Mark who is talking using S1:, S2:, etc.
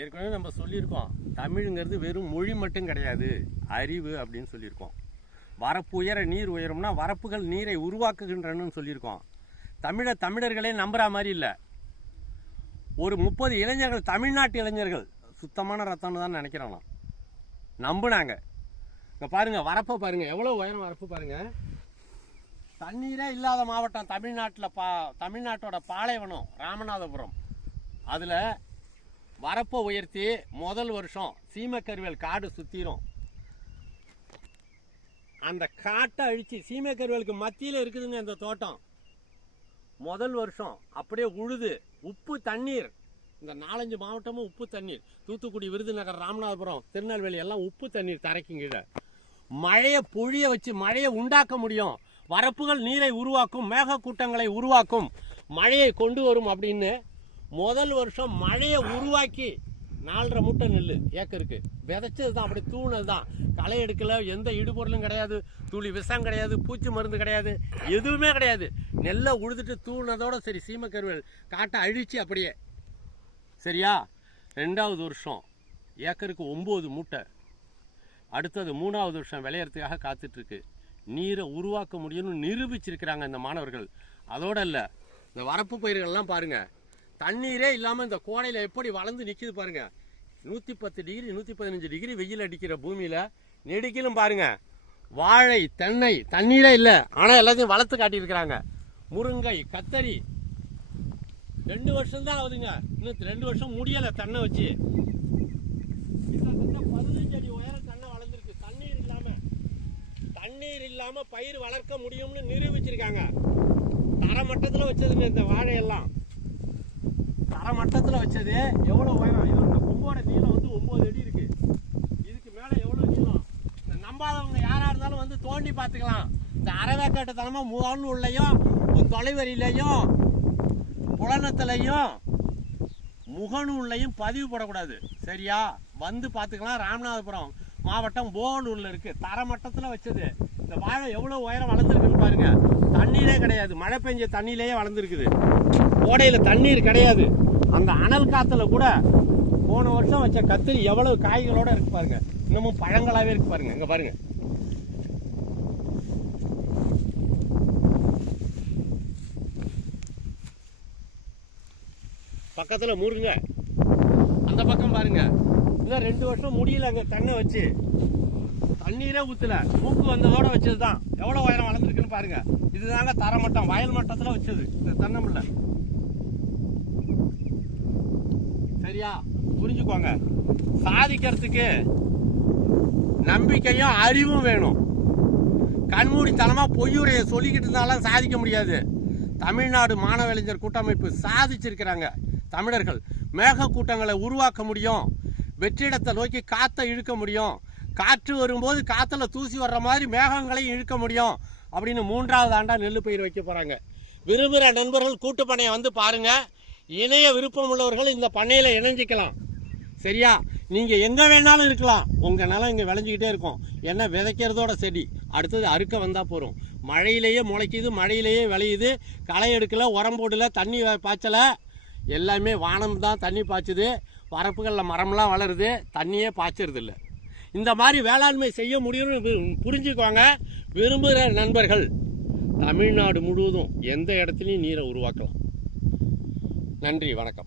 S1: ஏற்கனவே நம்ம சொல்லியிருக்கோம் தமிழுங்கிறது வெறும் மொழி மட்டும் கிடையாது அறிவு அப்படின்னு சொல்லியிருக்கோம். வரப்பு உயர நீர் உயரும்னா வரப்புகள் நீரை உருவாக்குகின்றனன்னு சொல்லியிருக்கோம். தமிழை தமிழர்களே நம்புகிற மாதிரி இல்லை. ஒரு முப்பது இளைஞர்கள் தமிழ்நாட்டு இளைஞர்கள் சுத்தமான ரத்தம்னு தான் நினைக்கிறோம் நம்புனாங்க. இங்கே பாருங்கள் வரப்பை பாருங்க எவ்வளோ உயரம் வரப்பு பாருங்கள் தண்ணீரே இல்லாத மாவட்டம் தமிழ்நாட்டில் பா தமிழ்நாட்டோட பாலைவனம் ராமநாதபுரம். அதில் வரப்பை உயர்த்தி முதல் வருஷம் சீமக்கருவேல் காடு சுற்றிடும் அந்த காட்டை அழிச்சு சீமக்கருவேலுக்கு மத்தியில் இருக்குதுங்க இந்த தோட்டம். முதல் வருஷம் அப்படியே உழுது உப்பு தண்ணீர். இந்த நாலஞ்சு மாவட்டமும் உப்பு தண்ணீர். தூத்துக்குடி விருதுநகர் ராமநாதபுரம் திருநெல்வேலி எல்லாம் உப்பு தண்ணீர் தரைக்குங்க மழையை பொழிய வச்சு மழையை உண்டாக்க முடியும். வரப்புகள் நீரை உருவாக்கும் மேக கூட்டங்களை உருவாக்கும் மழையை கொண்டு வரும் அப்படின்னு முதல் வருஷம் மழையை உருவாக்கி நாலரை மூட்டை நெல் ஏக்கருக்கு. விதைச்சது தான் அப்படி தூணது தான் களை எடுக்கல எந்த இடுபொருளும் கிடையாது துளி விஷம் கிடையாது பூச்சி மருந்து கிடையாது எதுவுமே கிடையாது. நெல்லை உழுதுட்டு தூணதோட சரி சீமக்கருவல் காட்டை அழிச்சு அப்படியே. சரியா? ரெண்டாவது வருஷம் ஏக்கருக்கு ஒம்பது மூட்டை. அடுத்தது மூணாவது வருஷம் விளையறதுக்காக காத்துட்ருக்கு. நீரை உருவாக்க முடியும்னு நிரூபிச்சிருக்கிறாங்க இந்த மாணவர்கள். அதோட இல்லை இந்த வரப்பு பயிர்கள்லாம் பாருங்கள் தண்ணீரே இல்லாமல் இந்த கோடையில் எப்படி வளர்ந்து நிற்கிது பாருங்க. நூற்றி பத்து டிகிரி நூற்றி பதினஞ்சு டிகிரி வெயில் அடிக்கிற பூமியில் நெடுக்கிலும் பாருங்க. வாழை தென்னை தண்ணீரே இல்லை. ஆனால் எல்லாத்தையும் வளர்த்து காட்டியிருக்கிறாங்க. முருங்கை கத்தரி. ரெண்டு வருஷம் தான் ஆகுதுங்க. இன்னும் ரெண்டு வருஷம் முடியலை தென்னை வச்சு. பதினஞ்சு அடி உயரம் தென்னை வளர்ந்துருக்கு. தண்ணீர் இல்லாமல் தண்ணீர் இல்லாமல் பயிர் வளர்க்க முடியும்னு நிரூபிச்சிருக்காங்க. தரமட்டத்தில் வச்சதுங்க இந்த வாழையெல்லாம். தரமட்டத்தில் வச்சது எவ்வளோ உயரம்? இது இந்த கொம்போட நீளம் வந்து ஒம்பது அடி இருக்கு. இதுக்கு மேலே எவ்வளோ நீளம்? இந்த நம்பாதவங்க யாராக இருந்தாலும் வந்து தோண்டி பார்த்துக்கலாம். இந்த அறவேக்காட்டுத்தனமாக முகன்னு உள்ளையும் தொலைவரியிலையும் புலனத்துலையும் முகநூல்லையும் பதிவு போடக்கூடாது. சரியா? வந்து பார்த்துக்கலாம். ராமநாதபுரம். மாவட்டம் போகனூரில் இருக்குது தரமட்டத்தில் வச்சது. இந்த வாழை எவ்வளோ உயரம் வளர்ந்துருக்குன்னு பாருங்கள் தண்ணீரே கிடையாது. மழை பெஞ்ச தண்ணியிலேயே வளர்ந்துருக்குது. கோடையில் தண்ணீர் கிடையாது. அந்த அனல் காத்துல கூட போன வருஷம் வச்ச கத்திரி எவ்வளவு காய்களோட இருக்கு பாருங்க. இன்னமும் பழங்களாகவே இருக்கு பாருங்க. இங்கே பாருங்க. பக்கத்தில் முருங்க அந்த பக்கம் பாருங்க. இன்னும் ரெண்டு வருஷம் முடியல அங்கே தண்ணை வச்சு. தண்ணீரே ஊற்றல மூக்கு வந்ததோட வச்சதுதான். எவ்வளோ உயரம் வளர்ந்துருக்குன்னு பாருங்க. இதுதாங்க தரமட்டம் வயல் மட்டத்தில் வச்சது. இந்த தென்னம்பிள்ளை சரியா? புரிஞ்சுக்கோங்க. சாதிக்கிறதுக்கு நம்பிக்கையும் அறிவும் வேணும். கண்மூடித்தனமாக பொய்யுரையை சொல்லிக்கிட்டு இருந்தாலும் சாதிக்க முடியாது. தமிழ்நாடு மாணவ இளைஞர் கூட்டமைப்பு சாதிச்சிருக்கிறாங்க தமிழர்கள். மேக கூட்டங்களை உருவாக்க முடியும். வெற்றிடத்தை நோக்கி காற்றை இழுக்க முடியும். காற்று வரும்போது காற்றில் தூசி வர்ற மாதிரி மேகங்களையும் இழுக்க முடியும். அப்படின்னு மூன்றாவது ஆண்டா நெல் பயிர் வைக்க போகிறாங்க விரும்புகிற நண்பர்கள் கூட்டு பண்ணையை வந்து பாருங்கள் இணைய விருப்பம் உள்ளவர்கள் இந்த பண்ணையில் இணைஞ்சிக்கலாம். சரியா? நீங்கள் எங்கே வேணாலும் இருக்கலாம். உங்கள் நிலம் இங்கே விளைஞ்சிக்கிட்டே இருக்கும். என்ன விதைக்கிறதோட செடி. அடுத்தது அறுக்க வந்தால் போகிறோம் மழையிலேயே முளைக்குது மழையிலேயே விளையுது. களை எடுக்கல உரம் போடல தண்ணி பாய்ச்சலை பாய்ச்சல. எல்லாமே வானம் தான் தண்ணி பாய்ச்சுது. வரப்புகளில் மரம்லாம் வளருது. தண்ணியே பாய்ச்சறதில்ல. இந்த மாதிரி வேளாண்மை செய்ய முடியும்னு புரிஞ்சுக்குவாங்க விரும்புகிற நண்பர்கள். தமிழ்நாடு முழுவதும் எந்த இடத்துலையும் நீரை உருவாக்கலாம். நன்றி வணக்கம்.